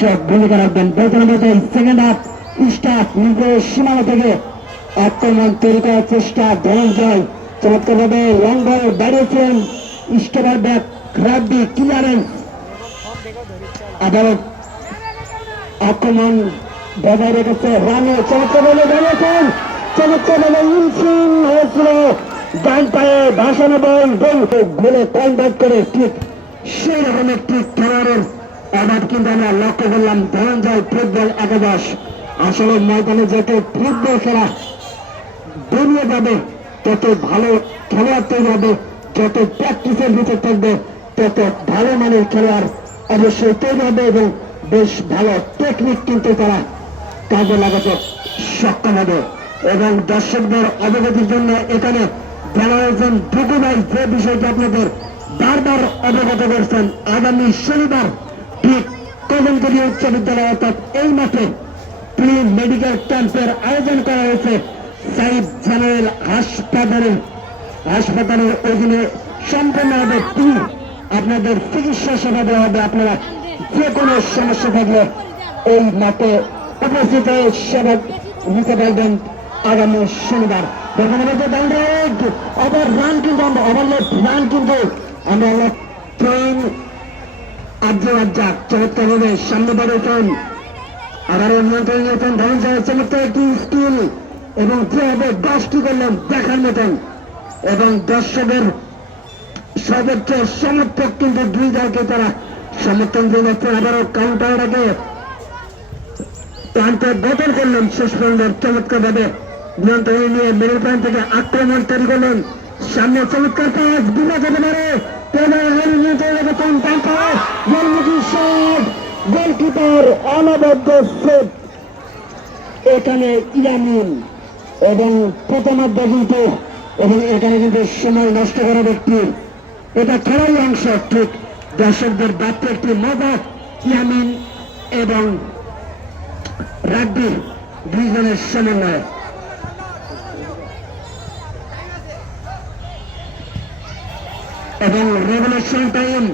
সর্বোচ্চ ভূমিকা রাখবেন। বলতে সেকেন্ড হাফ স্টার্ট নিজের সীমানা থেকে আক্রমণ তৈরি করার চেষ্টা ধনঞ্জয় চমৎকারভাবে লং বল দাঁড়িয়েছেন স্টেপার ব্যাক রাব্বি ক্লিয়ারেন্স আদালত আক্রমণ বজায় রেখেছে রানে। চমৎকারভাবে দাঁড়িয়েছেন। চমৎকারভাবে ইনফিন হয়েছিল। ডান পায়ে ভাসানো বল গোলে। কনভার্ট করে ঠিক সেই রকম একটি খেলোয়াড়ের আঘাত কিন্তু আমরা লক্ষ্য করলাম ধনঞ্জয় ফুটবল একাদশ। আসলে ময়দানে যত ফুটবল খেলা বেরিয়ে যাবে তত ভালো খেলোয়াড় তৈরি হবে, যত প্র্যাকটিসের ভিতর থাকবে, তত ভালো মানের খেলোয়াড় অবশ্যই তৈরি হবে এবং বেশ ভালো টেকনিক কিন্তু তারা কাজে লাগাতে সক্ষম হবে। এবং দর্শকদের অবগতির জন্য এখানে ঢুকু ভাই, যে বিষয়টি আপনাদের বারবার অবগত করছেন, আগামী শনিবার কদমতলী উচ্চ বিদ্যালয় অর্থাৎ এই মাঠে প্রি মেডিকেল ক্যাম্পের আয়োজন করা হয়েছে সাইড জেনারেল হাসপাতালের হাসপাতালের অধীনে সম্পন্ন হবে প্রি আপনাদের চিকিৎসা সেবা দেওয়া হবে আপনারা। যে কোনো সমস্যা থাকলে এই মাঠে উপস্থিত হয়ে সেবা নিতে পারবেন আগামী শনিবার। আমরা আমরা ট্রেন দেখার মতন। এবং দর্শকের সর্বোচ্চ সমর্থক কিন্তু দুই দলকে তারা সমর্থন দিয়ে যাচ্ছেন আবারও কাউন্টারটাকে প্রান্তে বদল করলেন শেষ পর্যন্ত চমৎকার ভাবে নিয়ন্ত্রণে নিয়ে মিডল প্রান্ত থেকে আক্রমণ তৈরি করলেন। সামনে চমৎকার পাস বিনা যেতে পারে অনবদ্য সেট এখানে ইয়ামিন এবং প্রথমার্ধ কিন্তু, এবং এখানে কিন্তু সময় নষ্ট করা ব্যক্তি। এটা খেলারই অংশ, ঠিক। দর্শকদের বাড়তে একটি মজা, ইয়ামিন এবং রাগ্বি দুইজনের সমন্বয়। এবং রেভলিউশন টাইম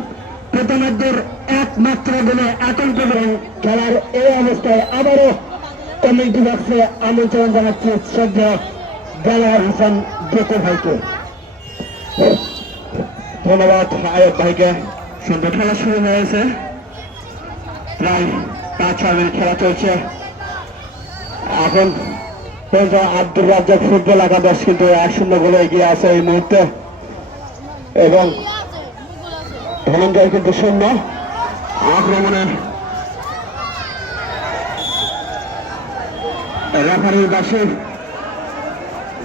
প্রথমার্ধের একমাত্র বলে আতঙ্ক পর্যন্ত খেলার এই অবস্থায় আবারও কমিটি বক্সে আমন্ত্রণ জানাচ্ছি শ্রদ্ধা গালার হাসান বেকর ভাইকে। ধন্যবাদ, আয়ব ভাইকে। সুন্দর খেলা শুরু হয়েছে। প্রায় পাঁচ, ছয় মিনিট খেলা চলছে। এখন আব্দুল রাজ্জাক ফুটবল একাদশ কিন্তু এক শূন্য গোলে এগিয়ে আছে এই মুহূর্তে। এবং ধনঞ্জয় কিন্তু শূন্য। আক্রমণে রেফারির বাসে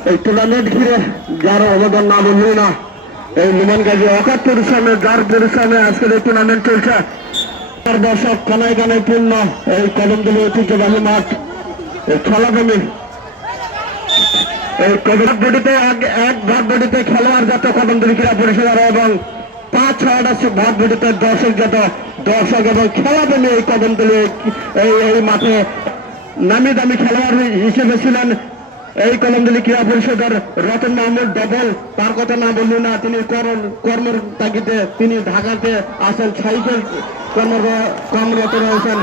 এই টুর্নামেন্ট ঘিরে যার অবদান না বললেই না। এই লিমন গাজী অকাত পরিশ্রমে যার পরিশ্রমে আজকের এই টুর্নামেন্ট চলছে। দর্শক কানায় কানায় পূর্ণ এই কদমদলী ঐতিহ্যবাহী মাঠ। এই খেলাভূমি এই খেলোয়াড় যত কদমদলী ক্রীড়া পরিষদের এবং পাঁচ ছয়টা ভাগ বডিতে দর্শক যত দর্শক এবং খেলাভূমি এই কদমদলী এই মাঠে নামি দামি খেলোয়াড় হিসেবে ছিলেন এই কলমদলি ক্রীড়া পরিষদের রতন মাহমুদ, ডবল, তার কথা না বললি না, তিনি কর্ম কর্মের তাগিদে তিনি ঢাকাতে আসেন সাইকেল কর্ম কর্মরত রয়েছেন।